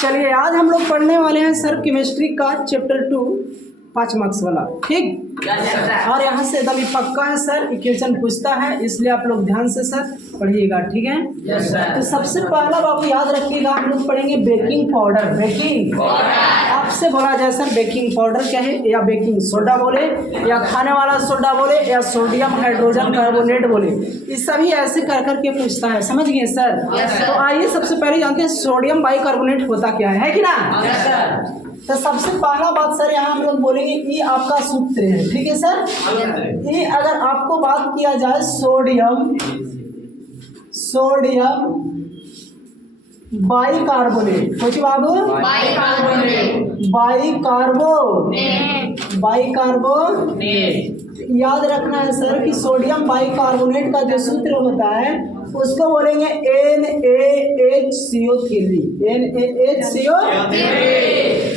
चलिए आज हम लोग पढ़ने वाले हैं सर केमिस्ट्री का चैप्टर 2 5 मार्क्स वाला, ठीक। और यहाँ से एकदम पक्का है सर, इक्वेशन पूछता है, इसलिए आप लोग ध्यान से सर पढ़िएगा, ठीक है। तो सबसे पहला बाबू याद रखिएगा, हम लोग पढ़ेंगे बेकिंग पाउडर। बेकिंग आपसे बोला जाए सर बेकिंग पाउडर क्या है, या बेकिंग सोडा बोले, या खाने वाला सोडा बोले, या सोडियम हाइड्रोजन कार्बोनेट बोले, ये सभी ऐसे कर करके पूछता है, समझ गए सर। तो आइए सबसे पहले जानते हैं सोडियम बाइकार्बोनेट होता क्या है कि ना। तो सबसे पहला बात सर यहाँ हम लोग बोलेंगे ये आपका सूत्र है, ठीक है सर। ये अगर आपको बात किया जाए सोडियम बाइकार्बोनेट, सोचिए बाबू बाइकार्बोनेट याद रखना है सर कि सोडियम बाइकार्बोनेट का जो सूत्र होता है उसको बोलेंगे NaHCO3।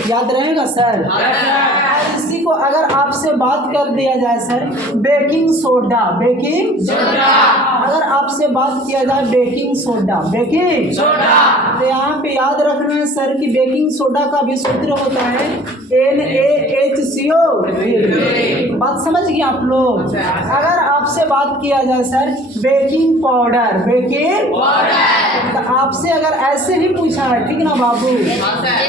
याद रहेगा सर। और इसी को अगर आपसे बात कर दिया जाए सर बेकिंग सोडा, अगर आपसे बात किया जाए बेकिंग सोडा, तो यहाँ पे याद रखना है सर कि बेकिंग सोडा का भी सूत्र होता है NaHCO। बात समझ गए आप लोग। अगर आपसे बात किया जाए सर बेकिंग पाउडर, तो आपसे अगर ऐसे ही पूछा है, ठीक ना बाबू,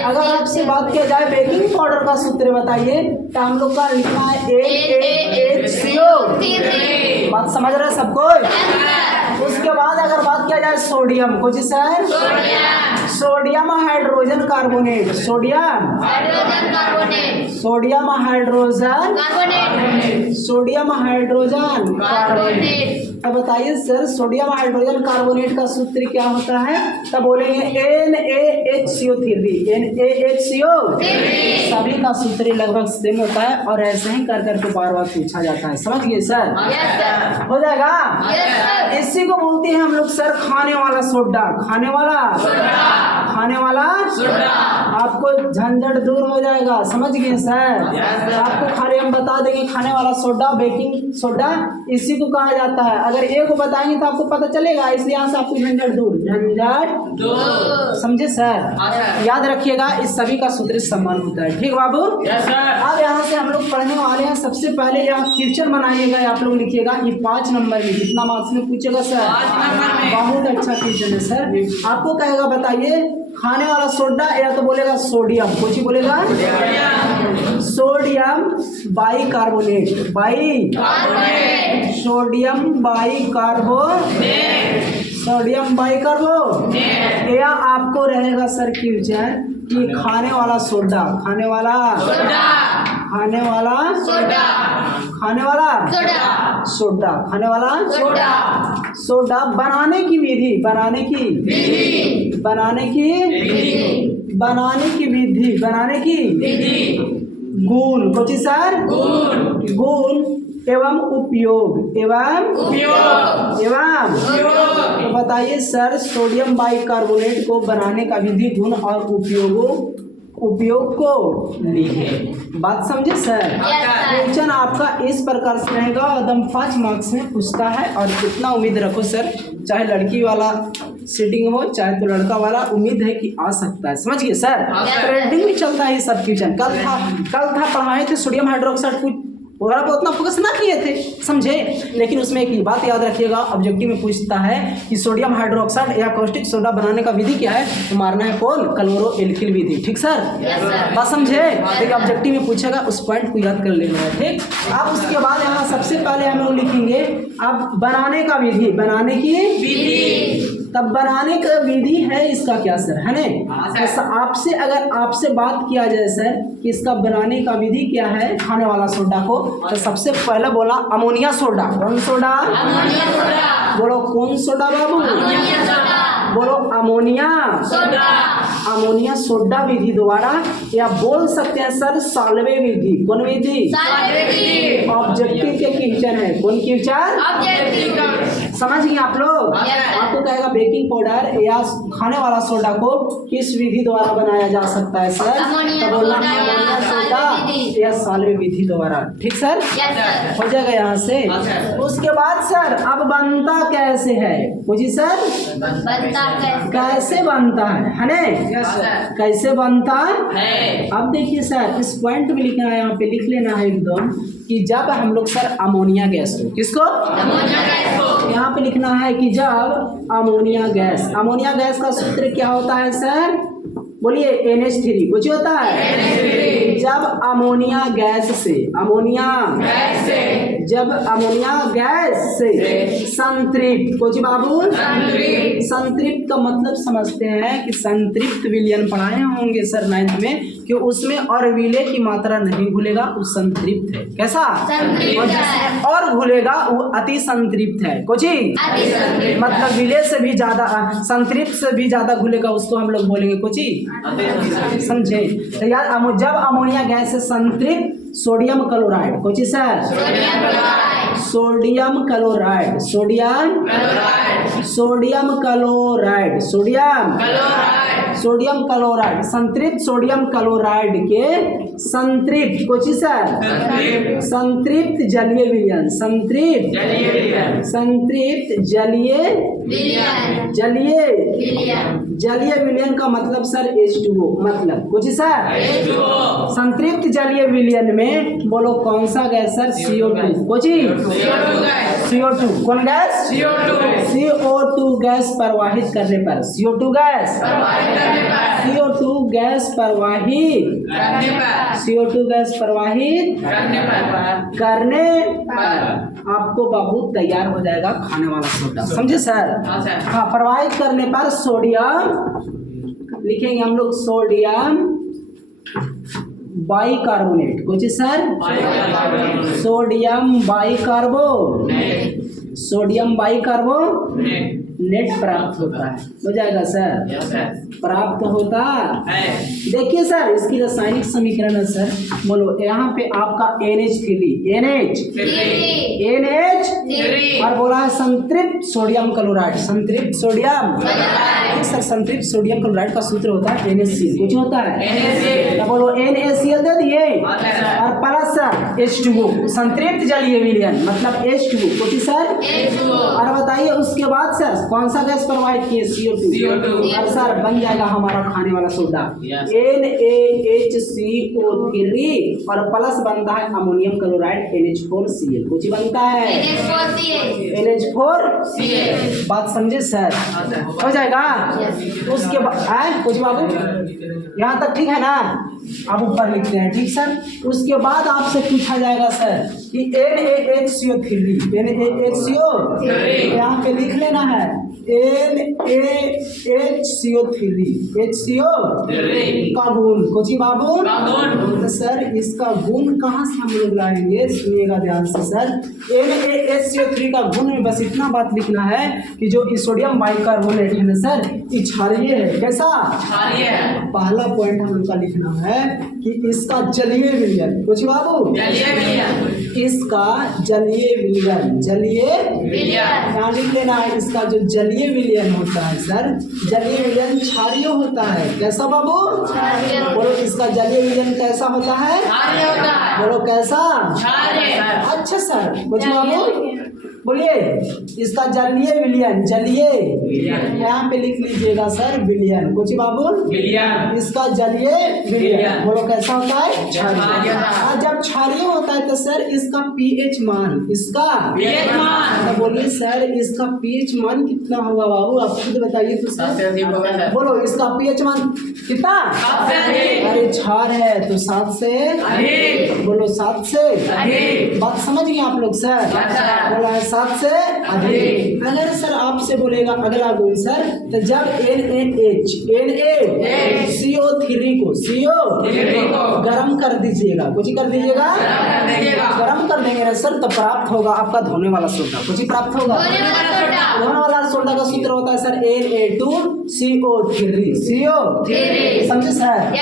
अगर आपसे बात किया जाए बेकिंग पाउडर का सूत्र बताइए, तो हम लोग का लिखना है NaHCO। बात समझ रहे सब कोई। उसके बाद अगर बात किया जाए सोडियम, कुछ sir sodium hydrogen carbonate, sodium hydrogen carbonate. अब बताइए सर सोडियम हाइड्रोजन कार्बोनेट का सूत्र क्या होता है, तब बोलेंगे NaHCO। सभी का सूत्र लगभग सेम होता है और ऐसे ही कर करके बार बार पूछा जाता है, समझ गए सर। हो जाएगा। इसी को बोलते हैं हम लोग सर खाने वाला सोडा। खाने वाला आपको झंझट दूर हो जाएगा, समझ गए सर। आपको खाली हम बता देंगे खाने वाला सोडा, बेकिंग सोडा, इसी को कहा जाता है। अगर एक को बताएंगे तो आपको पता चलेगा, इसलिए यहाँ से आपको झंझट दूर, समझे सर। याद रखिएगा इस सभी का सूत्र समान होता है, ठीक बाबू। अब यहाँ से हम लोग पढ़ने वाले हैं। सबसे पहले यहाँ क्वेश्चन बनाइएगा, आप लोग लिखिएगा ये 5 नंबर में कितना मार्क्स में पूछेगा सर, बहुत अच्छा क्वेश्चन है सर। आपको कहेगा बताइए खाने वाला सोडा, या तो बोलेगा सोडियम, कुछ ही बोलेगा सोडियम बाइकार्बोनेट, सोडियम बाइकार्बोनेट, या आपको रहेगा सर क्वेश्चन कि खाने वाला सोडा, खाने वाला सोडा बनाने की विधि, गुण, कुछ सर गुण एवं उपयोग, तो बताइए सर सोडियम बाइकार्बोनेट को बनाने का विधि, गुण और उपयोग को लिखे। बात समझे सर। क्वेश्चन आपका इस प्रकार से रहेगा, एकदम 5 मार्क्स में पूछता है। और इतना उम्मीद रखो सर, चाहे लड़की वाला सीटिंग हो चाहे तो लड़का वाला, उम्मीद है कि आ सकता है, समझ गए सर। ट्रेडिंग भी चलता है ये सब क्वेश्चन। कल था पढ़ाए थे सोडियम हाइड्रोक्साइड, कुछ वगैरह पर उतना फोकस ना किए थे, समझे। लेकिन उसमें एक बात याद रखिएगा, ऑब्जेक्टिव में पूछता है कि सोडियम हाइड्रोक्साइड या कॉस्टिक सोडा बनाने का विधि क्या है, तो मारना है कौन, क्लोरो एल्किल विधि, ठीक सर। बात समझे। देखिए ऑब्जेक्टिव में पूछेगा, उस पॉइंट को याद कर लेना है, ठीक। अब उसके बाद यहाँ सबसे पहले हम लोग लिखेंगे अब बनाने की विधि। तब बनाने का विधि है इसका क्या सर, है ना। अगर आपसे बात किया जाए सर कि इसका बनाने का विधि क्या है खाने वाला सोडा को, तो सबसे पहले बोला अमोनिया सोडा। कौन सोडा, बोलो कौन सोडा बाबू, बोलो अमोनिया सोडा विधि द्वारा, या बोल सकते हैं सर साल्वे विधि। कौन विधि, ऑब्जेक्टिव के क्वेश्चन है, कौन क्वेश्चन, समझ गए आप लोग? आपको कहेगा बेकिंग पाउडर या खाने वाला सोडा को किस विधि द्वारा बनाया जा सकता है सर? तो बोलना अमोनिया सोडा या साल्वे विधि द्वारा। ठीक सर, हो जाएगा यहाँ से। उसके बाद सर अब बनता कैसे है? जी सर, कैसे बनता है ना? कैसे बनता है? अब देखिए सर, इस पॉइंट में लिखना है, यहाँ पे लिख लेना है एकदम कि जब हम लोग सर अमोनिया गैस को, किसको? अमोनिया गैस को। यहाँ पे लिखना है कि जब अमोनिया गैस का सूत्र क्या होता है सर? बोलिए NH3। कुछ होता है जब अमोनिया गैस से संतृप्त। कुछ बाबू संतृप्त का मतलब समझते हैं कि संतृप्त विलयन पढ़ाए होंगे सर 9th में, कि उसमें और विलय की मात्रा नहीं घुलेगा, वो संतृप्त है। कैसा? और घुलेगा वो अति संतृप्त है। कुछ मतलब विलय से भी ज्यादा, संतृप्त से भी ज्यादा घुलेगा, उसको हम लोग बोलेंगे कुछ समझे? तो यार जब अमोनिया गैस से संतृप्त सोडियम क्लोराइड, कुछ सर सोडियम क्लोराइड संतृप्त सोडियम क्लोराइड के संतृप्त, कुछ सर संतृप्त जलीय विलयन, जलीय विलयन का मतलब सर H2O, मतलब कुछ सर संतृप्त जलीय विलयन में बोलो कौन सा गैस सर? CO2। कुछ CO2 कौन गैस? CO2 गैस प्रवाहित करने पर, CO2 गैस प्रवाहित करने पर आपको बाबू तैयार हो जाएगा खाने वाला सोडा। समझे सर? हाँ, प्रवाहित करने पर सोडियम लिखेंगे हम लोग, सोडियम बाइकार्बोनेट। कुछ सर सोडियम बाइकार्बोनेट प्राप्त होता है। हो जाएगा सर? प्राप्त होता है। देखिए सर, इसकी रासायनिक समीकरण है सर, बोलो यहाँ पे आपका NH3 और बोला है संतृप्त सोडियम क्लोराइड, संतृप्त सोडियम क्लोराइड का सूत्र होता है NaCl। कुछ होता है तो बोलो NaCl दे दिए और प्लस H2O, संतृप्त जलीय विलयन मतलब H2O। कुछ सर और बताइए उसके बाद सर कौन सा गैस प्रवाहित किए? CO2। और सर बन जाएगा हमारा खाने वाला सोडा NaHCO3 और प्लस बनता है अमोनियम क्लोराइड NH4Cl। कुछ बनता है NH4Cl। बात समझे सर? हो जाएगा। उसके बाद कुछ बाबू यहाँ तक ठीक है ना? आप ऊपर लिखते हैं। ठीक सर, उसके बाद आपसे पूछा जाएगा सर कि NaHCO3 यहाँ पे लिख लेना है NaHCO3 का गुण। कुछ बाबू तो सर इसका गुण कहाँ से हम लोग लाएंगे? सुनिएगा ध्यान से सर। NaHCO3 का गुण में बस इतना बात लिखना है कि जो सोडियम बाइकार्बोनेट है ना सर, ये क्षारीय है। कैसा? पहला पॉइंट हम लोग का लिखना है कि इसका जलीय विलयन। कुछ बाबू इसका जलीय विलयन यहाँ लिख लेना है। इसका जो जलीय विलयन होता है सर, जलीय विलयन क्षारीय होता है। कैसा बाबू? बोलो इसका जलीय विलयन कैसा होता है? बोलो कैसा? अच्छा सर, कुछ बाबू बोलिए इसका जलीय विलयन, यहाँ पे लिख लीजिएगा सर विलयन। कुछ बाबू इसका जलीय विलयन बोलो कैसा होता है? क्षारीय। जब क्षारीय होता है तो सर इसका pH मान, तो बोलिए सर इसका pH मान कितना होगा बाबू? आप खुद बताइए तो सर। बोलो इसका pH मान कितना? अरे क्षार है तो 7 से अधिक। बोलो 7 से अधिक। बात समझ गए आप लोग सर? बोला है 7 से अधिक। अगर सर आपसे बोलेगा अगला गुण सर, तो जब NaCO3 को गरम कर दीजिएगा। कुछ कर दीजिएगा, गरम कर देंगे ना सर, तो प्राप्त होगा आपका धोने वाला सोडा। कुछ प्राप्त होगा धोने वाला सोडा का सूत्र होता है सर Na2CO3। समझे सर?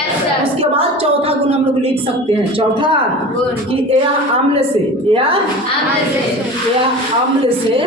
उसके बाद चौथा गुण हम लोग लिख सकते हैं। चौथा कि या अम्ल से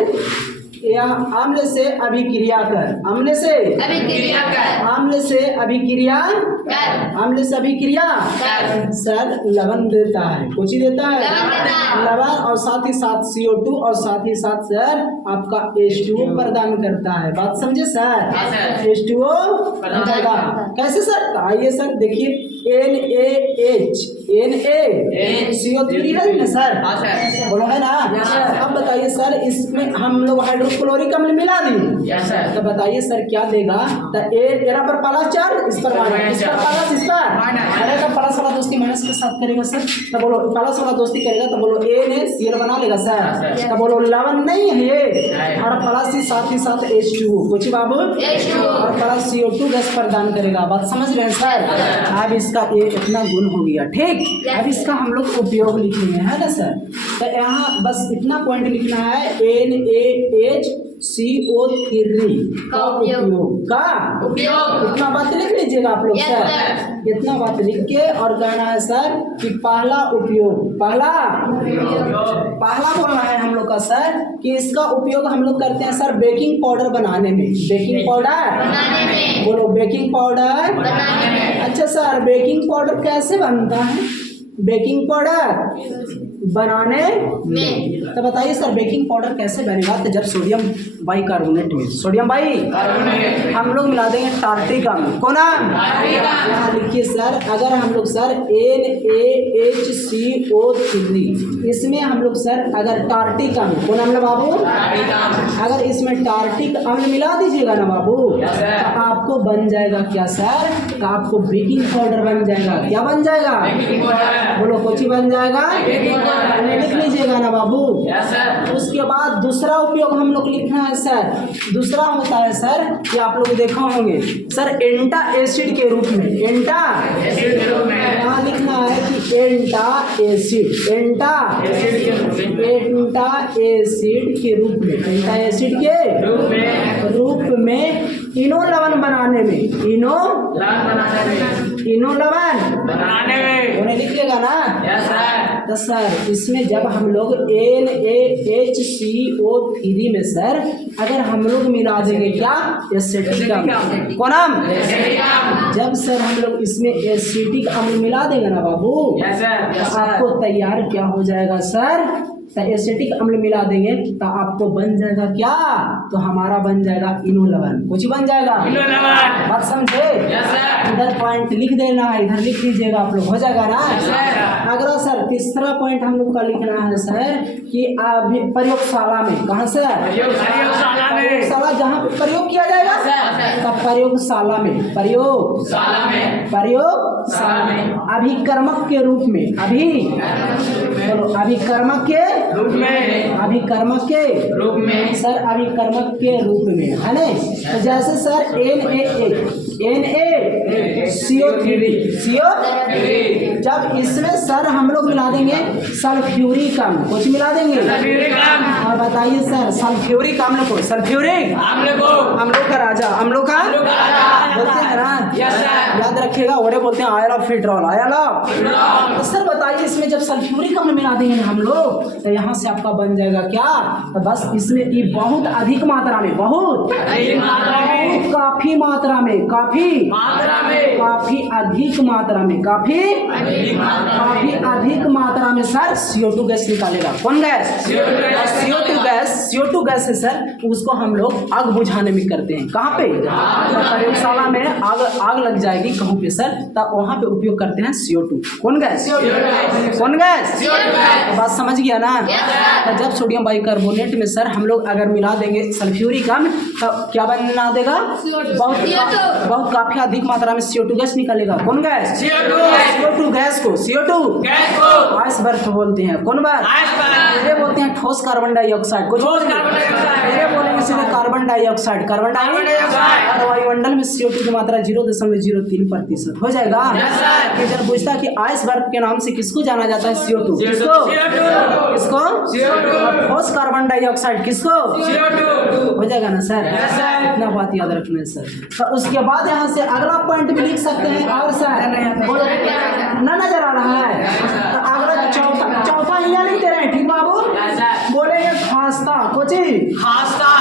यह आम्ल से अभिक्रिया कर, आम्ल से अभिक्रिया कर, आम्ल से अभिक्रिया कर, आम्ल से अभिक्रिया कर, सर लवण देता है, कुछ देता है लवण देता है। लवण, और साथ ही साथ CO2 और साथ ही साथ सर आपका H2O प्रदान करता है। बात समझे सर? हाँ, सर। H2O प्रदान करता है। कैसे सर? तो आइए सर देखिए NaH NaCO3 है ना सर? हाँ, सर। बोलो है ना? Yes, sir. अब बताइए सर इसमें हम लोग हाइड्रोक्लोरिक अम्ल मिला दी, यस, सर। तो बताइए सर क्या देगा? तो एरा पर प्लस 4, इस पर माइनस, इस पर प्लस, इस पर माइनस। अरे तो प्लस वाला दोस्ती माइनस के साथ करेगा सर, तो बोलो प्लस वाला दोस्ती करेगा तो बोलो NaCl बना लेगा हाँ, सर, सर। तो बोलो लवण नहीं है ये, नहीं। और प्लस ही साथ H2O कुछ बाबू, H2O। और प्लस CO2 गैस प्रदान करेगा। बात समझ रहे हैं सर? अब इसका ये इतना गुण हो गया, ठीक। अब इसका हम लोग उपयोग लिखेंगे, है ना सर? तो यहाँ बस इतना पॉइंट लिखना है NaHCO3 का उपयोग का उपयोग। इतना बात लिख लीजिएगा आप लोग Yes, सर, sir। इतना बात लिख के और कहना है सर कि पहला उपयोग, पहला बोलना है हम लोग का सर कि इसका उपयोग हम लोग करते हैं सर बेकिंग पाउडर बनाने में, बेकिंग पाउडर बनाने में, बोलो बेकिंग पाउडर बनाने में। अच्छा सर बेकिंग पाउडर कैसे बनता है? बेकिंग पाउडर बनाने में। तो बताइए सर बेकिंग पाउडर कैसे बनेगा? तो जब सोडियम बाइकार्बोनेट में, सोडियम बाई हम लोग मिला देंगे टार्टिक अम्ल, कौन यहाँ लिखिए सर, अगर हम लोग सर NaHCO3 इसमें हम लोग सर अगर टार्टिक अम्ल, कौन अम्ल बाबू? अगर इसमें टार्टिक अम्ल मिला दीजिएगा ना बाबू, तो आपको बन जाएगा क्या सर? तो आपको बेकिंग पाउडर बन जाएगा। क्या बन जाएगा? बोलो कोची बन जाएगा? लिख लीजिएगा ना बाबू। उसके बाद दूसरा उपयोग हम लोग लिखना है सर, दूसरा होता है सर कि आप लोग देखा होंगे सर एंटा एसिड के रूप में, एंटा यहाँ लिखना है कि एंटा एसिड, एंटा एसिड के रूप में, एंटा एसिड के रूप में इनो लवण बनाने में, इनो लवण उन्हें लिख लेगा ना? तो सर इसमें जब हम लोग NaHCO3 में सर अगर हम लोग मिला देंगे क्या? एसिटिक अम्ल, कौन अम्ल? जब सर हम लोग इसमें एसिटिक अम्ल मिला देंगे ना बाबू, तो आपको तैयार क्या हो जाएगा सर? तो एसिटिक अम्ल मिला देंगे तो आपको बन जाएगा क्या? तो हमारा बन जाएगा इनो लवण, कुछ बन जाएगा। बात समझे? इधर पॉइंट लिख देना है, इधर लिख लीजिएगा आप लोग, हो जाएगा ना? अगला सर तीसरा पॉइंट हम लोग का लिखना है सर कि अभी प्रयोगशाला में, कहाँ से? प्रयोगशाला जहाँ पे प्रयोग किया जाएगा, तो प्रयोगशाला में, प्रयोगशाला में अभिकर्मक के रूप में, अभिकर्मक के अभिकर्मक के रूप में सर, अभिकर्मक के रूप में, है ना? तो जैसे सर NaCO3 जब इसमें सर हम लोग मिला देंगे सल्फ्यूरिक अम्ल, कुछ मिला देंगे और बताइए सर सल्फ्यूरिक अम्ल को, सल्फ्यूरिक अम्लों का राजा, अम्लों का बोलते हैं ना? याद रखिएगा, ओरे बोलते हैं आयल ऑफ फिट्रॉल, आयल ऑफ। तो सर बताइए इसमें जब सल्फ्यूरिक अम्ल मिला देंगे ना हम लोग, तो यहाँ से आपका बन जाएगा क्या? तो बस इसमें ये बहुत अधिक मात्रा में, बहुत काफी मात्रा में, काफी अधिक मात्रा में, काफी अधिक मात्रा में सर CO2 गैस निकालेगा। कौन गैस? CO2 गैस है सर, उसको हम लोग आग बुझाने में करते हैं। कहाँ पे? तो प्रयोगशाला में आग लग जाएगी कहूँ पे सर, तब वहाँ पे उपयोग करते हैं CO2। कौन गैस? कौन गैस? बात समझ गया ना? तो जब सोडियम बाइकार्बोनेट में सर हम लोग अगर मिला देंगे सल्फ्यूरिक अम्ल, तो क्या बना देगा? बहुत काफी अधिक मात्रा में CO2 गैस निकलेगा। कौन गैस? CO2 गैस को, CO2 आइसबर्ग बोलते हैं। कौन बात? ये बोलते हैं ठोस कार्बन डाइऑक्साइड, कुछ ये बोलेंगे सीधे कार्बन डाइऑक्साइड, कार्बन डाइऑक्साइड। और वायुमंडल में CO2 की मात्रा 0.03% हो जाएगा। जब पूछता कि आइसबर्ग के नाम से किसको जाना जाता है? CO2 किसको? और ठोस कार्बन डाइऑक्साइड किसको? हो जाएगा ना सर? इतना बात याद रखना है सर। तो उसके बाद यहाँ से अगला पॉइंट भी लिख सकते हैं। और सर ना नजर आ रहा है तो अगला चौथा यहाँ लिख दे रहे हैं, ठीक बाबू? बोलेंगे खास्ता, कोची खास्ता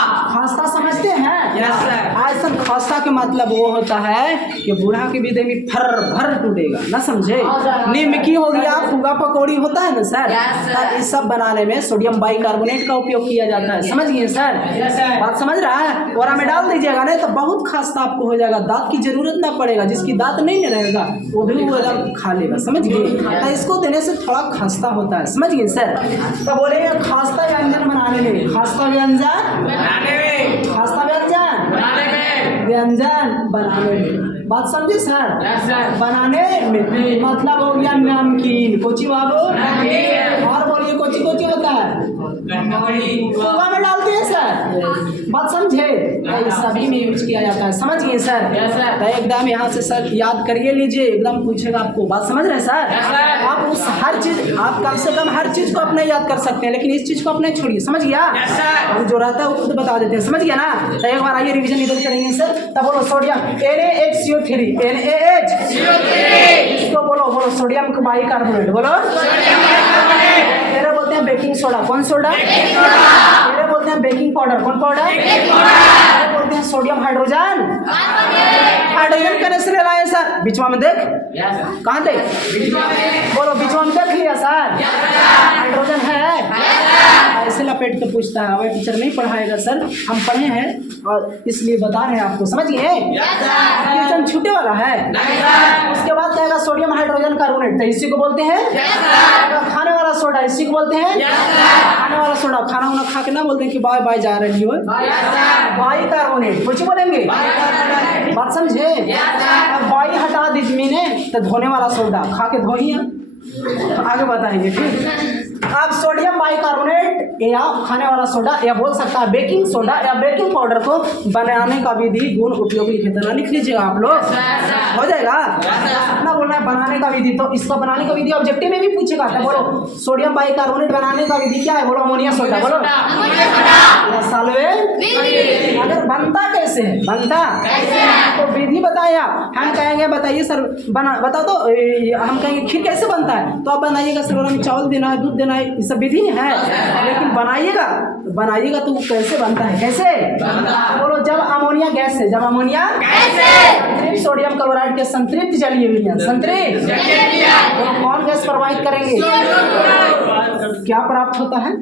खस्ता समझते हैं? Yes, sir. ऐसा खस्ता के मतलब वो होता है कि बूढ़ा की विदे में फर भर टूटेगा, ना समझे? निमकी हो गया, पुआ पकौड़ी होता है ना सर? Yes, sir. तो इस सब बनाने में सोडियम बाइकार्बोनेट का उपयोग किया जाता है, समझ गए सर? Yes, sir. बात समझ रहा है? और में डाल दीजिएगा नहीं तो बहुत खस्ता आपको हो जाएगा, दांत की जरूरत ना पड़ेगा, जिसकी दांत नहीं रहेगा वो भी वो एकदम खा लेगा, समझ गए? तो इसको देने से थोड़ा खस्ता होता है, समझ गए सर? तो बोले खस्ता व्यंजन बनाने में, खस्ता व्यंजन, बनाने में, खस्ता व्यंजन, बनाने में, व्यंजन बनाने में, बात समझे सर? Yes, sir. बनाने में मतलब हो गया नमकीन, कोची बाबू? नमकीन। और बोलिए कोची कोची होता है? पुआ में डालते हैं सर, बात समझे? तो ये सभी में यूज किया जाता है, समझ गए सर? Yes, sir. तो एकदम यहाँ से सर याद करिए लीजिए, एकदम पूछेगा आपको, बात समझ रहे हैं सर? Yes, sir. आप उस हर चीज, आप कम से कम हर चीज को अपने याद कर सकते हैं, लेकिन इस चीज को अपने छोड़िए, समझ गया? Yes, sir. हम जो रहता है वो खुद बता देते हैं, समझ गया ना? तो एक बार आइए रिवीजन इधर करेंगे सर। तब बोलो सोडियम NaHCO3, NaH, इसको बोलो बोलो सोडियम बाइकार्बोनेट, बोलो मेरे बोलते हैं बेकिंग सोडा, कौन सोडा? मेरे बोलते हैं बेकिंग पाउडर, कौन पाउडर? मेरे बोलते हैं सोडियम हाइड्रोजन, हाइड्रोजन कहने से ले लाए सर, बीचवा में देख, कहाँ देख, बोलो बीचवा में देख लिया सर, हाइड्रोजन है, ऐसे लपेट के पूछता है, हमारे टीचर नहीं पढ़ाएगा सर, हम पढ़े हैं और इसलिए बता रहे हैं आपको, समझ गए? ट्यूशन छूटे वाला है। उसके बाद कहेगा सोडियम हाइड्रोजन कार्बोनेट, तो इसी को बोलते हैं खाने वाला सोडा, इसी को बोलते हैं खाने वाला सोडा। खाना वाना खा के ना बोलते हैं कि बाय बाय जा रही हो, बाइकार्बोनेट कुछ बोलेंगे, बात समझे? अब बाई हटा दीजिए मीने तो धोने वाला सोडा, खा के धोइए, आगे बताएंगे ठीक। आप सोडियम बाइकार्बोनेट या खाने वाला सोडा या बोल सकता है बेकिंग सोडा या बेकिंग पाउडर को बनाने का विधि गुण उपयोग लिखे थे, लिख लीजिएगा आप लोग, हो जाएगा? अपना बोलना है बनाने का विधि, तो इसका बनाने का विधि ऑब्जेक्टिव में भी पूछेगा, तो बोलो सोडियम बाइकार्बोनेट बनाने का विधि क्या है, बोलो अमोनिया सोडा, बोलो सालवे। अगर बनता कैसे है, बनता तो विधि बताया, हम कहेंगे बताइए सर बना बता दो, हम कहेंगे खीर कैसे बनता है, तो आप बनाइएगा सर में चावल देना है, दूध देना है, ये सब विधि है, लेकिन बनाइएगा तो वो कैसे बनता है, कैसे बोलो? जब अमोनिया गैस से, जब अमोनिया संतृप्त सोडियम क्लोराइड के संतृप्त जलीय विलयन, संतृप्त तो कौन गैस प्रवाहित करेंगे, क्या प्राप्त होता है?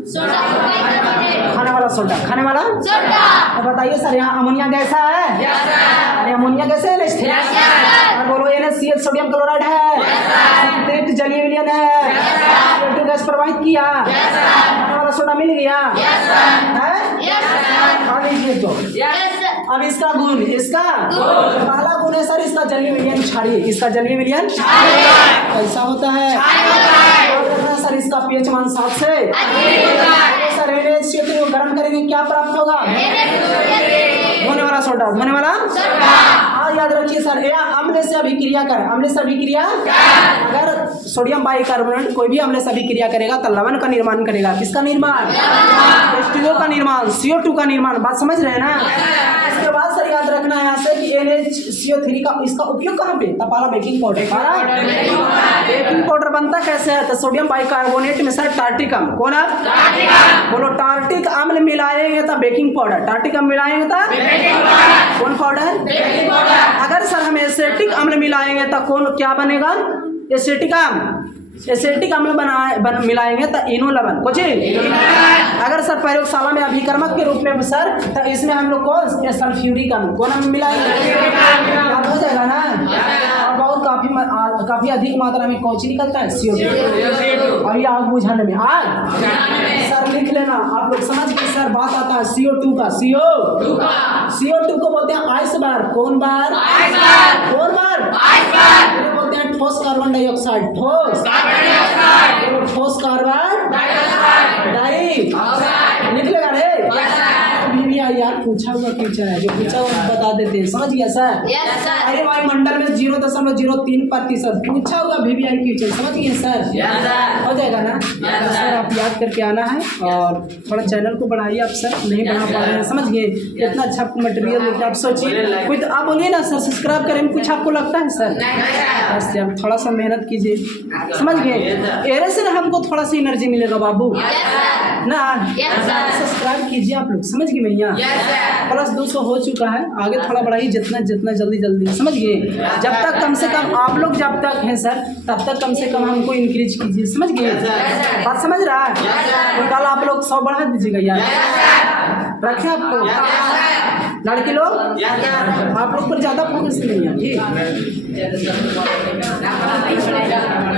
खाने वाला सोडा, खाने वाला तो बताइए सर यहाँ अमोनिया गैस है, अरे अमोनिया गैस है और बोलो NaCl सोडियम क्लोराइड है, संतृप्त जलीय विलयन है, CO2 गैस प्रवाहित किया, खाने वाला सोडा मिल गया है? अब लीजिए तो अब इसका गुण, इसका पहला गुण है सर इसका जलीय विलयन क्षारीय, इसका जलीय विलयन कैसा होता है? सर इसका pH मान 7 से सर NaCl को गर्म करेंगे क्या प्राप्त होगा? धोने वाला सोडा, धोने वाला हाँ याद रखिए सर, या अम्ल से अभिक्रिया कर, अम्ल से अभिक्रिया अगर सोडियम बाइकार्बोनेट कोई भी अम्ल से अभिक्रिया करेगा तो लवण का निर्माण करेगा, किसका निर्माण? H2O का निर्माण, CO2 का निर्माण, बात समझ रहे हैं ना? इसके बाद सर याद रखना है यहाँ से कि NaCO3 का इसका उपयोग कहाँ पे? तपाला बेकिंग पाउडर, बेकिंग पाउडर बनता कैसे है? तो सोडियम बाइकार्बोनेट में सर टार्टिक अम्ल, कौन है? बोलो टार्टिक अम्ल मिलाएंगे तो बेकिंग पाउडर, टार्टिक अम्ल मिलाएंगे तो कौन पाउडर? अगर सर हम एसिटिक अम्ल मिलाएंगे तो कौन क्या बनेगा? एसिटिक अम्ल मिलाएंगे तो इनो लवण, कुछ अगर सर प्रयोगशाला में अभिकर्मक के रूप में सर तो इसमें हम लोग कौन सल्फ्यूरिक अम्ल कौन हम मिलाएंगे, याद हो जाएगा ना? और बहुत काफी अधिक मात्रा में कौन सी निकलता है? CO2। और ये आग बुझाने में, आग सर लिख लेना आप लोग, समझ के सर बात आता है CO2 का, CO2 को बोलते हैं आइस बार, कौन बार? कौन बार? बोलते हैं ठोस कार्बन डाइऑक्साइड, ठोस कार्बन डाइऑक्साइड लिख लेगा रे यार, पूछा हुआ टीचर है, जो पूछा हुआ बता देते हैं, समझ गया सर? अरे वायुमंडल में 0.03% पूछा हुआ VVI टीचर, समझ गए सर? हो जाएगा ना? सर आप याद करके आना है और थोड़ा चैनल को बढ़ाइए, आप सर नहीं बढ़ा पा रहे हैं, समझ गए? इतना अच्छा मटेरियल देते आप सोचिए, कोई तो आप बोलिए ना सर सब्सक्राइब करें में कुछ आपको लगता है सर? बस आप थोड़ा सा मेहनत कीजिए, समझ गए? एरे से हमको थोड़ा सा एनर्जी मिलेगा बाबू, ना Yes, sir. सब्सक्राइब कीजिए आप लोग, समझ गए भैया। प्लस 200 हो चुका है, आगे थोड़ा बढ़ाइए जितना जितना जल्दी समझ गए। जब तक कम से कम आप लोग जब तक हैं सर तब तक कम से कम हमको इंक्रीज कीजिए, समझ गए। बात समझ रहा है। तो कल आप लोग 100 बढ़ा दीजिएगा यार, रखें आपको लड़के लोग, आप लोग पर ज़्यादा फोकस नहीं है ठीक।